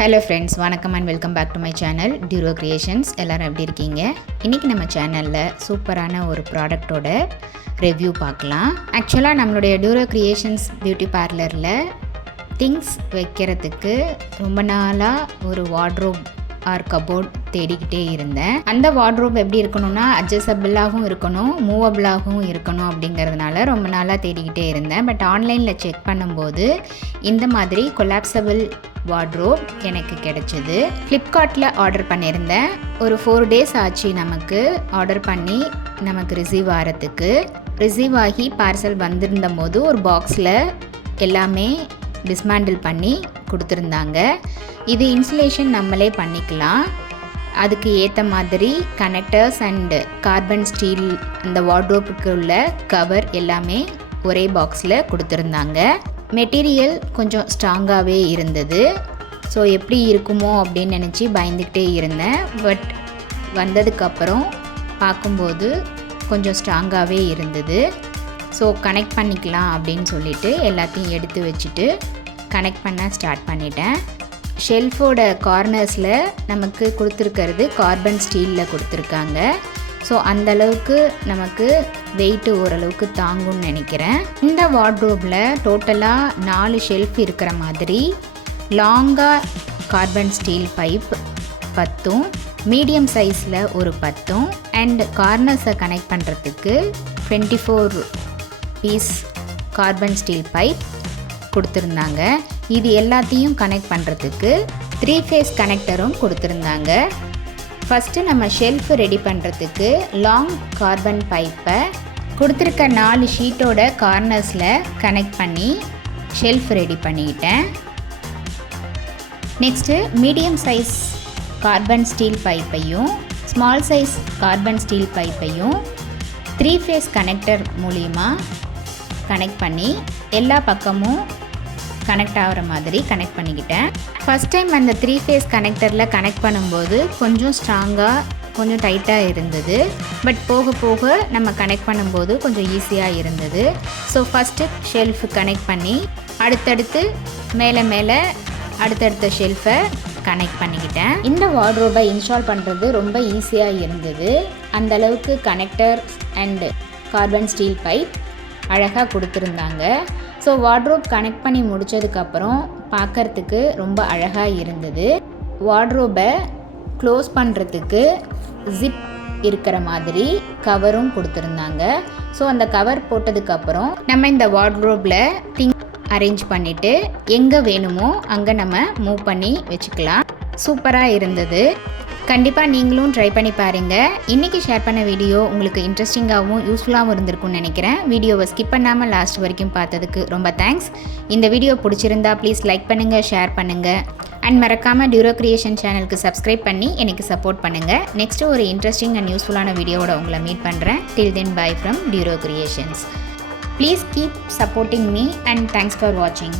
Hello friends, வணக்கம் and welcome back to my channel டியூரோ creations. எல்லோரும் எப்படி இருக்கீங்க? இன்றைக்கி நம்ம சேனலில் சூப்பரான ஒரு ப்ராடக்டோட ரிவ்யூ பார்க்கலாம். ஆக்சுவலாக நம்மளுடைய டியூரோ கிரியேஷன்ஸ் பியூட்டி பார்லரில் திங்ஸ் வைக்கிறதுக்கு ரொம்ப நாளாக ஒரு வார்ட்ரோப் ஆர் கபோர்ட் தேடிக்கிட்டே இருந்தேன். அந்த வார்ட்ரோப் எப்படி இருக்கணும்னா அட்ஜஸ்டபிளாகவும் இருக்கணும், மூவபிளாகவும் இருக்கணும் அப்படிங்கிறதுனால ரொம்ப நாளாக தேடிக்கிட்டே இருந்தேன். பட் ஆன்லைனில் செக் பண்ணும்போது இந்த மாதிரி கொலாப்சபிள் வார்ட்ரோப் எனக்கு கிடைச்சிது. ஃப்ளிப்கார்ட்டில் ஆர்டர் பண்ணியிருந்தேன். ஒரு 4 days ஆச்சு நமக்கு ஆர்டர் பண்ணி நமக்கு ரிசீவ் ஆகிறதுக்கு. ரிசீவ் ஆகி பார்சல் வந்திருந்த போது ஒரு பாக்ஸில் எல்லாமே டிஸ்மேண்டில் பண்ணி கொடுத்துருந்தாங்க. இது இன்சுலேஷன் நம்மளே பண்ணிக்கலாம். அதுக்கு ஏற்ற மாதிரி கனெக்டர்ஸ் அண்டு கார்பன் ஸ்டீல் அந்த வார்ட்ரோப்புக்கு உள்ள கவர் எல்லாமே ஒரே பாக்ஸில் கொடுத்துருந்தாங்க. மெட்டீரியல் கொஞ்சம் ஸ்ட்ராங்காகவே இருந்தது. ஸோ எப்படி இருக்குமோ அப்படின்னு நினச்சி பயந்துக்கிட்டே இருந்தேன். பட் வந்ததுக்கப்புறம் பார்க்கும்போது கொஞ்சம் ஸ்ட்ராங்காகவே இருந்தது. ஸோ கனெக்ட் பண்ணிக்கலாம் அப்படின்னு சொல்லிட்டு எல்லாத்தையும் எடுத்து வச்சுட்டு கனெக்ட் பண்ண ஸ்டார்ட் பண்ணிட்டேன். ஷெல்ஃபோட கார்னர்ஸில் நமக்கு கொடுத்துருக்கிறது கார்பன் ஸ்டீலில் கொடுத்துருக்காங்க. ஸோ அந்தளவுக்கு நமக்கு வெயிட்டு ஓரளவுக்கு தாங்கும்னு நினைக்கிறேன். இந்த வார்ட்ரோப்பில் டோட்டலாக 4 ஷெல்ஃப் இருக்கிற மாதிரி லாங்காக கார்பன் ஸ்டீல் பைப் 10, மீடியம் சைஸில் ஒரு 10 அண்ட் கார்னர்ஸை கனெக்ட் பண்ணுறதுக்கு 24 பீஸ் கார்பன் ஸ்டீல் பைப் கொடுத்துருந்தாங்க. இது எல்லாத்தையும் கனெக்ட் பண்ணுறதுக்கு 3 phase கனெக்டரும் கொடுத்துருந்தாங்க. ஃபஸ்ட்டு நம்ம ஷெல்ஃப் ரெடி பண்ணுறதுக்கு லாங் கார்பன் பைப்பை கொடுத்துருக்க 4 ஷீட்டோட கார்னர்ஸில் கனெக்ட் பண்ணி ஷெல்ஃப் ரெடி பண்ணிக்கிட்டேன். Next medium size carbon steel பைப்பையும் ஸ்மால் சைஸ் கார்பன் ஸ்டீல் பைப்பையும் 3 phase கனெக்டர் மூலிமா கனெக்ட் பண்ணி எல்லா பக்கமும் கனெக்ட் ஆகிற மாதிரி கனெக்ட் பண்ணிக்கிட்டேன். ஃபஸ்ட் டைம் அந்த 3 phase கனெக்டரில் கனெக்ட் பண்ணும்போது கொஞ்சம் ஸ்ட்ராங்காக கொஞ்சம் டைட்டாக இருந்தது. பட் போக போக நம்ம கனெக்ட் பண்ணும்போது கொஞ்சம் ஈஸியாக இருந்தது. ஸோ ஃபஸ்ட்டு ஷெல்ஃப் கனெக்ட் பண்ணி அடுத்தடுத்து மேலே அடுத்தடுத்த ஷெல்ஃபை கனெக்ட் பண்ணிக்கிட்டேன். இந்த வார்ட்ரோபை இன்ஸ்டால் பண்ணுறது ரொம்ப ஈஸியாக இருந்தது. அந்தளவுக்கு connector and carbon steel pipe அழகாக கொடுத்துருந்தாங்க. ஸோ வார்ட்ரோப் கனெக்ட் பண்ணி முடித்ததுக்கப்புறம் பார்க்குறதுக்கு ரொம்ப அழகாக இருந்தது. வார்ட்ரோபை க்ளோஸ் பண்ணுறதுக்கு ஜிப் இருக்கிற மாதிரி கவரும் கொடுத்துருந்தாங்க. ஸோ அந்த கவர் போட்டதுக்கப்புறம் நம்ம இந்த வார்ட்ரோப்பில் அரேஞ்ச் பண்ணிவிட்டு எங்கே வேணுமோ அங்கே நம்ம மூவ் பண்ணி வச்சுக்கலாம். சூப்பராக இருந்தது. கண்டிப்பாக நீங்களும் ட்ரை பண்ணி பாருங்கள். இன்றைக்கி ஷேர் பண்ண வீடியோ உங்களுக்கு இன்ட்ரெஸ்டிங்காகவும் யூஸ்ஃபுல்லாகவும் இருந்திருக்கும்னு நினைக்கிறேன். வீடியோவை ஸ்கிப் பண்ணாமல் லாஸ்ட் வரைக்கும் பார்த்ததுக்கு ரொம்ப தேங்க்ஸ். இந்த வீடியோ பிடிச்சிருந்தா ப்ளீஸ் லைக் பண்ணுங்கள், ஷேர் பண்ணுங்கள் அண்ட் மறக்காமல் டியூரோ கிரியேஷன் சேனலுக்கு சப்ஸ்கிரைப் பண்ணி எனக்கு சப்போர்ட் பண்ணுங்கள். நெக்ஸ்ட்டு ஒரு இன்ட்ரெஸ்டிங் அண்ட் யூஸ்ஃபுல்லான வீடியோவோட உங்களை மீட் பண்ணுறேன். Till then bye from Duro Creations. Please keep supporting me and thanks for வாட்சிங்.